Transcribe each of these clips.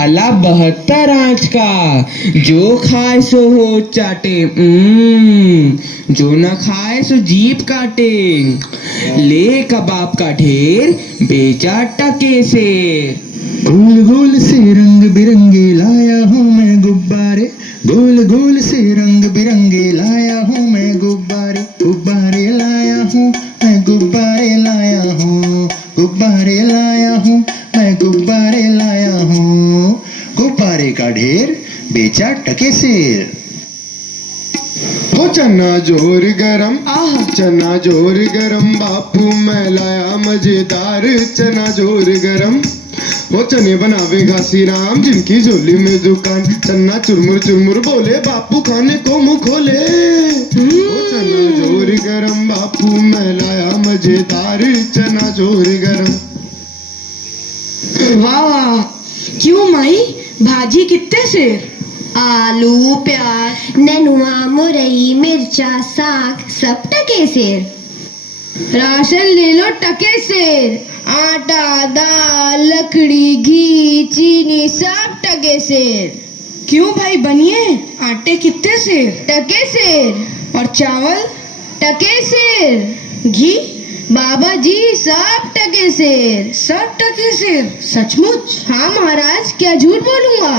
मसाला 72 आंच का, जो खाए सो हो चाटे, जो न खाए सो जीभ काटे। ले कबाब का ढेर, बेचा टके से। गोल गोल से रंग बिरंगे लाया हूँ मैं गुब्बारे, गोल गोल से रंग बिरंगे लाया हूँ मैं गुब्बारे, गुब्बारे लाया हूँ मैं, गुब्बारे लाया हूँ, गुब्बारे लाया हूँ मैं, गुब्बारे लाया हूँ। गुब्बारे का ढेर, बेचा टके से। वो चना जोर गरम, चना जोर गरम, बापू मैं लाया मजेदार चना जोर गरम। वो चने बनावे घासी राम, जिनकी झोली में दुकान, चन्ना चुरमुर चुरमुर बोले, बापू खाने को मुंह खोले। वो चना जोर गरम, बापू मैं लाया मजेदार चना जोर गरम। वाह वाह, क्यों माई भाजी कितने सेर? आलू, प्याज, नेनुआ, मुरई, मिर्चा, साग सब टके सेर। राशन ले लो टके सेर। आटा, दाल, लकड़ी, घी, चीनी सब टके सेर। क्यों भाई बनिए, आटे कितने सेर? टके सेर। और चावल? टके सेर। घी? बाबा जी सब टके सेर। सब टके सेर? सचमुच? हाँ महाराज, क्या झूठ बोलूंगा।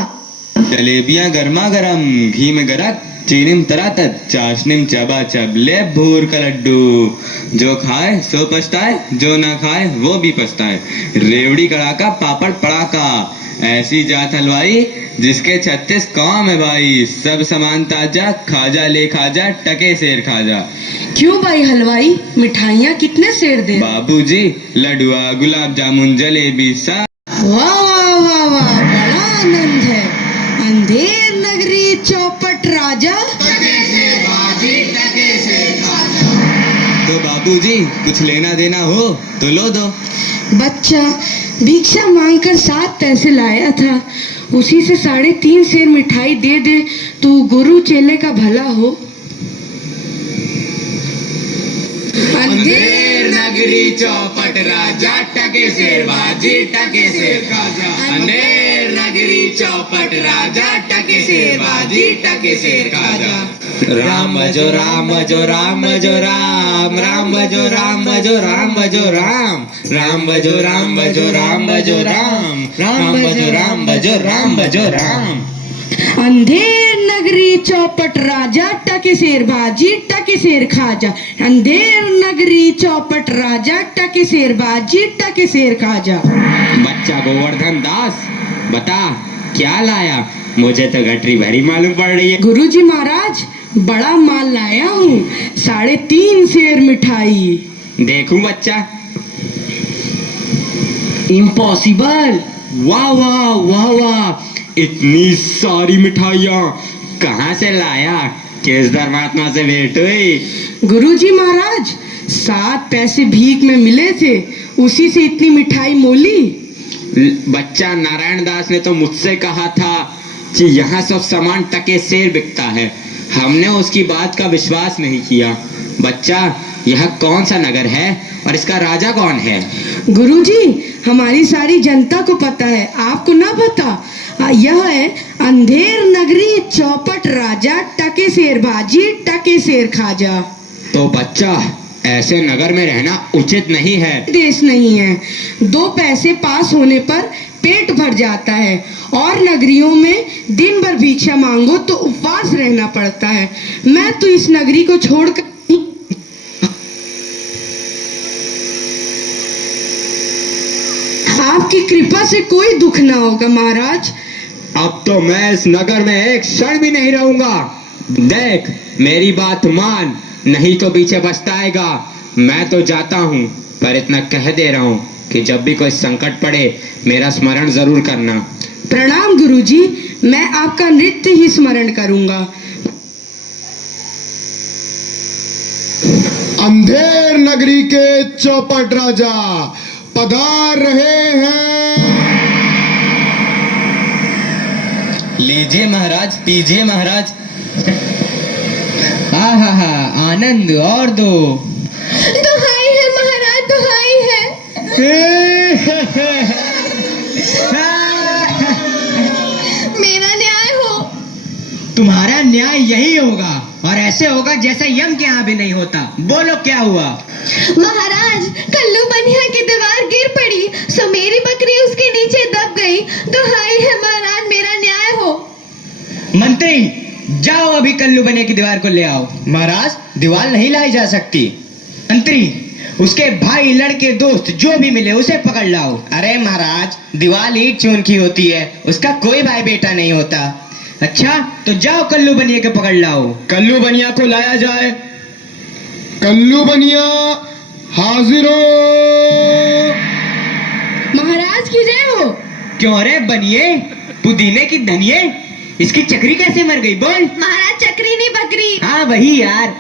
जलेबियां गर्मा गरम, घी में गरक, चीनी में तरातत, चाशनी में चबाचब, ले भूर का लड्डू। जो खाए सो पछताए, जो ना खाए वो भी पछताए। रेवड़ी कड़ाका, पापड़ पड़ाका, ऐसी जात हलवाई जिसके 36 काम है भाई। सब सामान ताजा, खाजा ले खाजा, टके सेर खाजा। क्यों भाई हलवाई, मिठाइयाँ कितने सेर दे? बाबूजी लडुआ, गुलाब जामुन, जलेबी सब। वाह वाह वाह वाह, बड़ा आनंद है। अंधेर नगरी चौपट राजा, तो बाबूजी कुछ लेना देना हो तो लो दो। बच्चा भिक्षा मांगकर 7 पैसे लाया था, उसी से 3.5 सेर मिठाई दे दे तो गुरु चेले का भला हो। अंधेर नगरी चौपट राजा, टके सेर बाजी, टके सेर खाजा। अंधेर नगरी चौपट राजा, टके सेर बाजी, टके सेर खाजा। राम भजो राम भजो राम भजो राम, राम भजो राम भजो राम भजो राम, राम भजो राम भजो राम भजो राम, राम भजो राम भजो राम भजो राम। अंधेर नगरी चौपट राजा, टके सेर बाजी, टके सेर खाजा। अंधेर नगरी चौपट राजा, टके सेर बाजी, टके सेर खाजा। बच्चा गोवर्धन दास, बता क्या लाया? मुझे तो गठरी भरी मालूम पड़ रही है। गुरुजी महाराज, बड़ा माल लाया हूँ, 3.5 सेर मिठाई। देखूं बच्चा? इम्पॉसिबल। वाह वाह वाह वाह, इतनी सारी मिठाइयाँ कहाँ से लाया? किस धर्मात्मा से भेंट हुई? गुरुजी महाराज, 7 पैसे भीख में मिले थे, उसी से इतनी मिठाई मोली। बच्चा नारायण दास ने तो मुझसे कहा था कि यहाँ सब सामान टके सेर बिकता है। हमने उसकी बात का विश्वास नहीं किया। बच्चा, यह कौन सा नगर है और इसका राजा कौन है? गुरुजी, हमारी सारी जनता को पता है, आपको ना पता? यह है अंधेर नगरी चौपट राजा, टके सेर बाजी, टके सेर खाजा। तो बच्चा, ऐसे नगर में रहना उचित नहीं है। देश नहीं है। 2 पैसे पास होने पर पेट भर जाता है, और नगरियों में दिन भर भिक्षा मांगो तो उपवास रहना पड़ता है। मैं तो इस नगरी को छोड़कर आपकी कृपा से कोई दुख ना होगा महाराज। अब तो मैं इस नगर में एक क्षण भी नहीं रहूंगा। देख, मेरी बात मान, नहीं तो पीछे पछताएगा। मैं तो जाता हूँ, पर इतना कह दे रहा हूँ कि जब भी कोई संकट पड़े मेरा स्मरण जरूर करना। प्रणाम गुरुजी, मैं आपका नृत्य ही स्मरण करूंगा। अंधेर नगरी के चौपट राजा पधार रहे हैं। लीजिए महाराज, पीजिए महाराज। आहा, आनंद और दो। दुहाई है महाराज, दुहाई है। तुम्हारा न्याय यही होगा, और ऐसे होगा जैसा यम के यहाँ भी नहीं होता। बोलो क्या हुआ? महाराज, कल्लू बनिया की दीवार गिर पड़ी, सो मेरी बकरी उसके नीचे दब गई। दुहाई है महाराज, मेरा न्याय हो। मंत्री, जाओ अभी कल्लू बनिया की दीवार को ले आओ। महाराज, दीवार नहीं लाई जा सकती। मंत्री, उसके भाई, लड़के, दोस्त जो भी मिले उसे पकड़ लाओ। अरे महाराज, दीवार ईंट चून की होती है, उसका कोई भाई बेटा नहीं होता। अच्छा, तो जाओ कल्लू बनिया के पकड़ लाओ। कल्लू बनिया को लाया जाए। कल्लू बनिया हाजिर हो। महाराज की जय हो। क्यों रे बनिए, पुदीने की धनिये, इसकी चक्री कैसे मर गई? बोल। महाराज, चक्री नहीं बकरी। हाँ वही यार।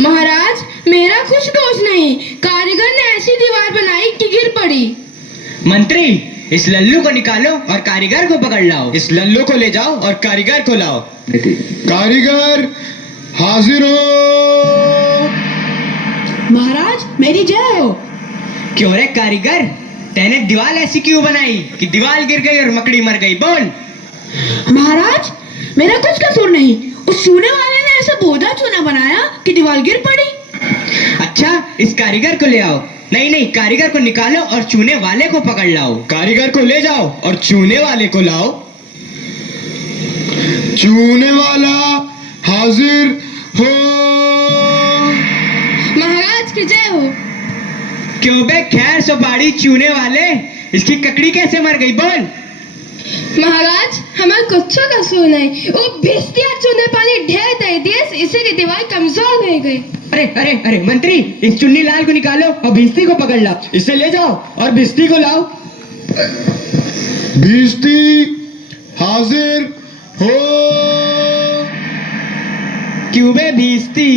महाराज, मेरा कुछ दोष नहीं, कारीगर ने ऐसी दीवार बनाई कि गिर पड़ी। मंत्री, इस लल्लू को निकालो और कारीगर को पकड़ लाओ। इस लल्लू को ले जाओ और कारीगर को लाओ। कारीगर हाजिर हो। महाराज, मेरी जय हो। क्यों रे कारीगर, तेने दीवार ऐसी क्यों बनाई कि दीवार गिर गई और मकड़ी मर गई? बोल। महाराज, मेरा कुछ कसूर नहीं, उस चूने वाले ने ऐसा बोधा चूना बनाया कि दीवार गिर पड़ी। अच्छा, इस कारीगर को ले आओ। नहीं नहीं, कारीगर को निकालो और चूने वाले को पकड़ लाओ। कारीगर को ले जाओ और चूने वाले को लाओ। चूने वाला हाजिर हो। महाराज की जय हो। क्यों बे खैर सुपारी चूने वाले, इसकी ककड़ी कैसे मर गई? बोल। महाराज, हमारा कुछ कसूर नहीं, वो भिस्तिया चूने पानी ढेर दे दिए, इसे की दीवार कमजोर हो गई। अरे अरे अरे मंत्री, इस चुन्नी लाल को निकालो और भिस्ती को पकड़ लाओ। इसे ले जाओ और भिस्ती को लाओ। भिस्ती हाजिर हो। क्यों बे भिस्ती,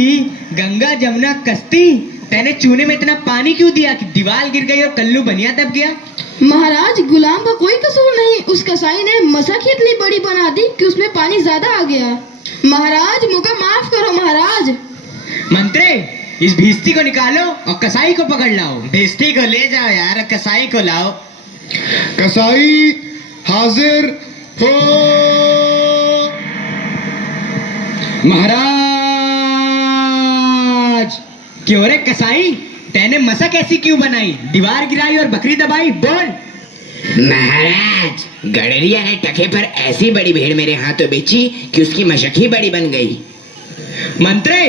गंगा जमुना कश्ती, तेने चूने में इतना पानी क्यों दिया कि दीवार गिर गई और कल्लू बनिया दब गया? महाराज, गुलाम का कोई कसूर नहीं, उस कसाई ने मसक ही इतनी बड़ी बना दी कि उसमें पानी ज्यादा आ गया। महाराज, मुझे माफ करो महाराज। मंत्री, इस भिस्ती को निकालो और कसाई को पकड़ लाओ। भिस्ती को ले जाओ यार, कसाई को लाओ। कसाई हाजिर हो। महाराज, क्यों रे कसाई, तेने मसक ऐसी क्यों बनाई, दीवार गिराई और बकरी दबाई? बोल। महाराज, गडरिया ने टके पर ऐसी बड़ी भीड़ मेरे हाथों बेची कि उसकी मशक ही बड़ी बन गई। मंत्री,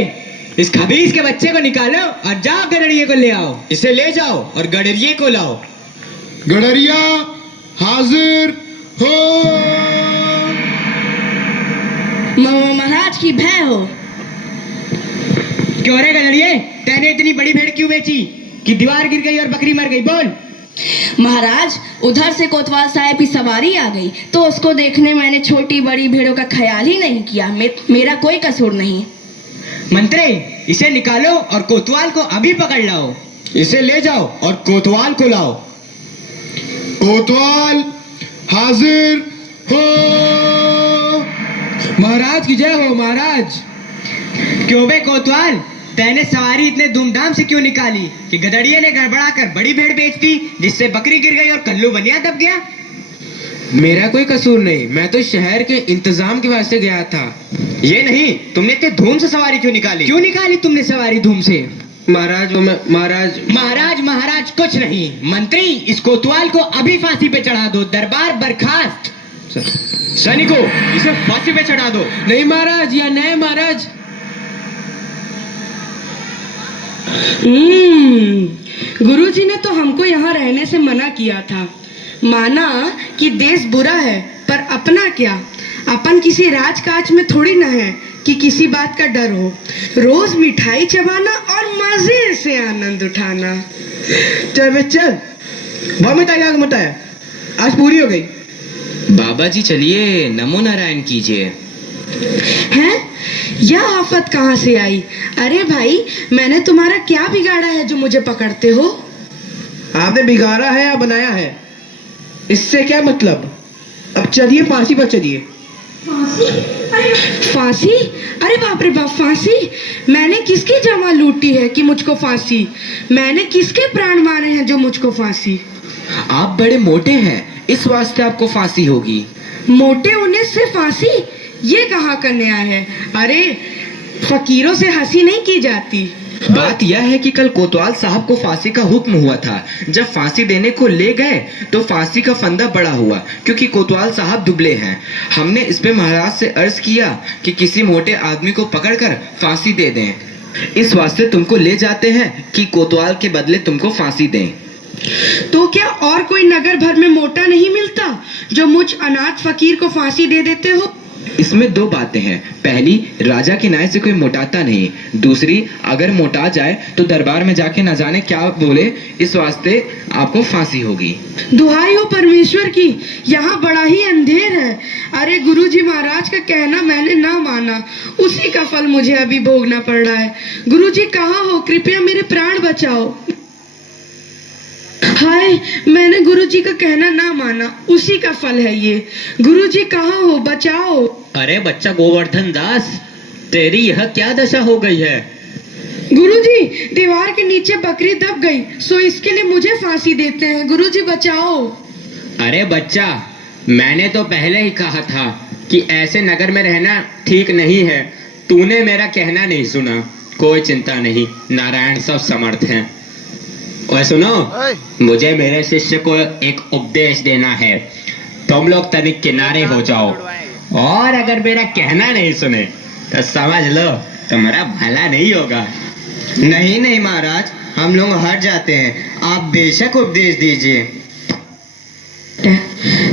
इस खबीस के बच्चे को निकालो और जाओ गडरिये को ले आओ। इसे ले जाओ और गडरिये को लाओ। गडरिया हाजिर हो। महाराज की भय हो। क्यों रे गडरिये, तेने इतनी बड़ी भेड़ क्यों बेची कि दीवार गिर गई और बकरी मर गई? बोल। महाराज, उधर से कोतवाल साहब की सवारी आ गई तो उसको देखने मैंने छोटी बड़ी भेड़ों का ख्याल ही नहीं किया। मेरा कोई कसूर नहीं। मंत्री, इसे निकालो और कोतवाल को अभी पकड़ लाओ। इसे ले जाओ और कोतवाल को लाओ। कोतवाल हाजिर हो। महाराज की जय हो। महाराज, क्यों बे कोतवाल, तेने सवारी इतने धूमधाम से क्यों निकाली कि गदड़िये ने गड़बड़ा कर बड़ी भेड़ बेच दी, जिससे बकरी गिर गई और कल्लू बनिया दब गया? मेरा कोई कसूर नहीं, मैं तो शहर के इंतजाम के वास्ते गया था। ये नहीं, तुमने इतने धूम से सवारी क्यों निकाली? क्यों निकाली तुमने सवारी धूम से? महाराज, महाराज महाराज कुछ नहीं। मंत्री, इस कोतवाल को अभी फांसी पे चढ़ा दो। दरबार बर्खास्त। सैनिकों, इसे फांसी पे चढ़ा दो। नहीं महाराज, या नहीं महाराज। गुरुजी ने तो हमको यहाँ रहने से मना किया था। माना कि देश बुरा है, पर अपना क्या, अपन किसी राजकाज में थोड़ी ना है कि किसी बात का डर हो। रोज मिठाई चबाना और मजे से आनंद उठाना। चल बे चल, बहुत मिठाई आग मत है, आज पूरी हो गई। बाबा जी चलिए, नमो नारायण कीजिए। हैं? यह आफत कहाँ से आई? अरे भाई, मैंने तुम्हारा क्या बिगाड़ा है जो मुझे पकड़ते हो? आपने बिगाड़ा है या बनाया है, इससे क्या मतलब। अब चलिए फांसी पर चलिए। फांसी? अरे बाप रे बाप, फांसी? मैंने किसकी जमा लूटी है कि मुझको फांसी? मैंने किसके प्राण मारे हैं जो मुझको फांसी? आप बड़े मोटे हैं, इस वास्ते आपको फांसी होगी। मोटे होने से फांसी? ये कहाँ का न्याय है? अरे फकीरों से हंसी नहीं की जाती। बात यह है कि कल कोतवाल साहब को फांसी का हुक्म हुआ था। जब फांसी देने को ले गए तो फांसी का फंदा बड़ा हुआ, क्योंकि कोतवाल साहब दुबले हैं। हमने इस पे महाराज से अर्ज किया कि किसी मोटे आदमी को पकड़कर फांसी दे दें। इस वास्ते तुमको ले जाते हैं कि कोतवाल के बदले तुमको फांसी दें। तो क्या और कोई नगर भर में मोटा नहीं मिलता जो मुझ अनाथ फकीर को फांसी दे देते हो? इसमें दो बातें हैं। पहली, राजा के न्याय से कोई मोटाता नहीं। दूसरी, अगर मोटा जाए तो दरबार में जाके न जाने क्या बोले, इस वास्ते आपको फांसी होगी। दुहाई हो परमेश्वर की, यहाँ बड़ा ही अंधेर है। अरे गुरुजी महाराज का कहना मैंने ना माना, उसी का फल मुझे अभी भोगना पड़ रहा है। गुरुजी कहाँ हो? कृपया मेरे प्राण बचाओ। हाय, मैंने गुरुजी का कहना ना माना, उसी का फल है ये। गुरुजी कहाँ हो? बचाओ। अरे बच्चा गोवर्धन दास, तेरी यह क्या दशा हो गई है? गुरुजी, दीवार के नीचे बकरी दब गई, सो इसके लिए मुझे फांसी देते हैं। गुरुजी बचाओ। अरे बच्चा, मैंने तो पहले ही कहा था कि ऐसे नगर में रहना ठीक नहीं है। तूने मेरा कहना नहीं सुना। कोई चिंता नहीं, नारायण सब समर्थ हैं। और सुनो, मुझे मेरे शिष्य को एक उपदेश देना है। तुम लोग तनिक किनारे हो जाओ, और अगर मेरा कहना नहीं सुने तो समझ लो तुम्हारा भला नहीं होगा। नहीं नहीं महाराज, हम लोग हट जाते हैं। आप बेशक उपदेश दीजिए।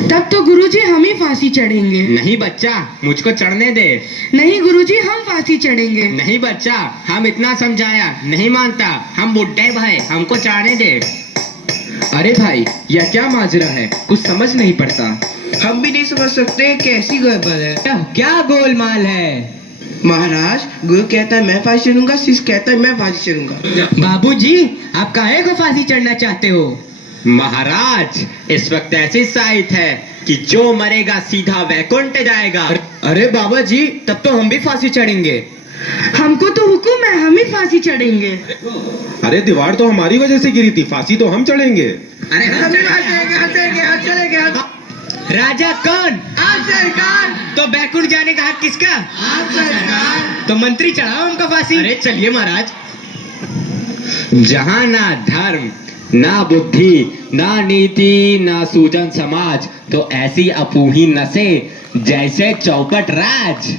तब तो गुरुजी हम ही फांसी चढ़ेंगे। नहीं बच्चा, मुझको चढ़ने दे। नहीं गुरुजी, हम फांसी चढ़ेंगे। नहीं बच्चा, हम इतना समझाया, नहीं मानता। हम बुड्ढे भाई, हमको चढ़ने दे। अरे भाई, यह क्या माजरा है? कुछ समझ नहीं पड़ता। हम भी नहीं समझ सकते कैसी गड़बड़ है। क्या गोलमाल है? महाराज, गुरु कहता है मैं फांसी चढ़ूंगा, शिष्य कहता है मैं फांसी चढ़ूंगा। बाबूजी, आप काहे को फांसी चढ़ना चाहते हो? महाराज, इस वक्त ऐसी साइट है कि जो मरेगा सीधा वैकुंठ जाएगा। अरे बाबा जी, तब तो हम भी फांसी चढ़ेंगे। हमको तो हुक्म है, हम ही फांसी चढ़ेंगे। अरे दीवार तो हमारी वजह से गिरी थी, फांसी तो हम चढ़ेंगे। अरे हम चढ़ेंगे। राजा कौन? आप सरकार। तो बैकुंठ जाने का हक किसका? आप सरकार। तो मंत्री चढ़ाओ हमको फांसी। अरे चलिए महाराज। जहाँ ना धर्म, ना बुद्धि, ना नीति, ना सूजन समाज, तो ऐसी अपूही नसे जैसे चौपट राज।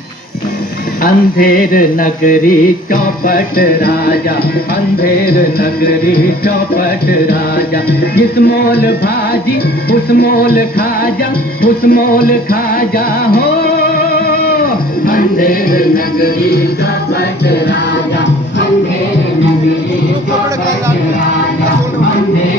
अंधेर नगरी चौपट राजा, अंधेर नगरी चौपट राजा। जिस मोल भाजी उस मोल खाजा, उस मोल खाजा हो। अंधेर नगरी चौपट राजा, अंधेर नगरी चौपट राजा, अंधेर